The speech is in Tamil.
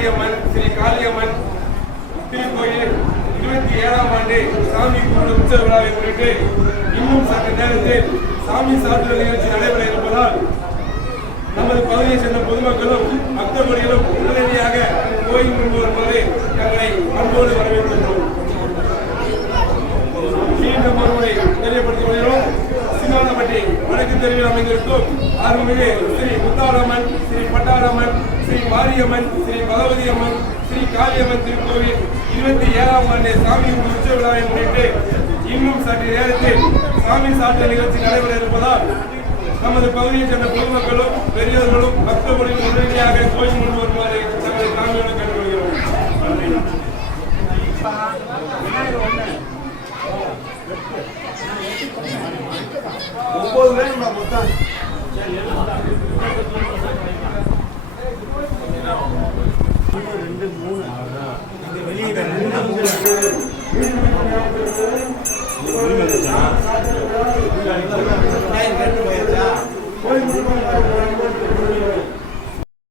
காளியம்மன் ஸ்ரீ காளியம்மன் திருக்கோயில் இருபத்தி ஏழாம் ஆண்டு சாமி கூடு உற்சவ விழாவை முன்னிட்டு இன்னும் சற்று நேரத்தில் சாமி சாத்துற நிகழ்ச்சி நடைபெற இருப்பதால் நமது பகுதியை சேர்ந்த பொதுமக்களும் பக்தர்களும் உடனடியாக கோயில் முன்பு வருமாறு தங்களை அன்போடு வரவேற்கின்றோம். மீண்டும் ஒருமுறை தெரியப்படுத்திக் கொள்கிறோம் சிங்கானப்பட்டி வடக்கு தெருவில் அமைந்திருக்கும் அருள்மிகு ஸ்ரீ முத்தாரம்மன் ஸ்ரீ பட்டார மாரியம்மன் ஸ்ரீ பகவதி அம்மன் ஸ்ரீ காளியம்மன் திருக்கோவில் இருபத்தி ஏழாம் ஆண்டு சாமி உற்சவ விழாவை முன்னிட்டு இன்னும் சற்று நேரத்தில் சாமி சாட்டல் நிகழ்ச்சி நடைபெற இருப்பதால் நமது பகுதியைச் சேர்ந்த பொதுமக்களும் பெரியவர்களும் பக்தர்களும் உடனடியாக கோயில் முன் வருமாறு தங்களை சாமியோடு கேட்டுக்கொள்கிறோம். ஒன்பது பேர் மொத்தம். ரெண்டு மூணு வெளியிட ரெண்டு போயாச்சா?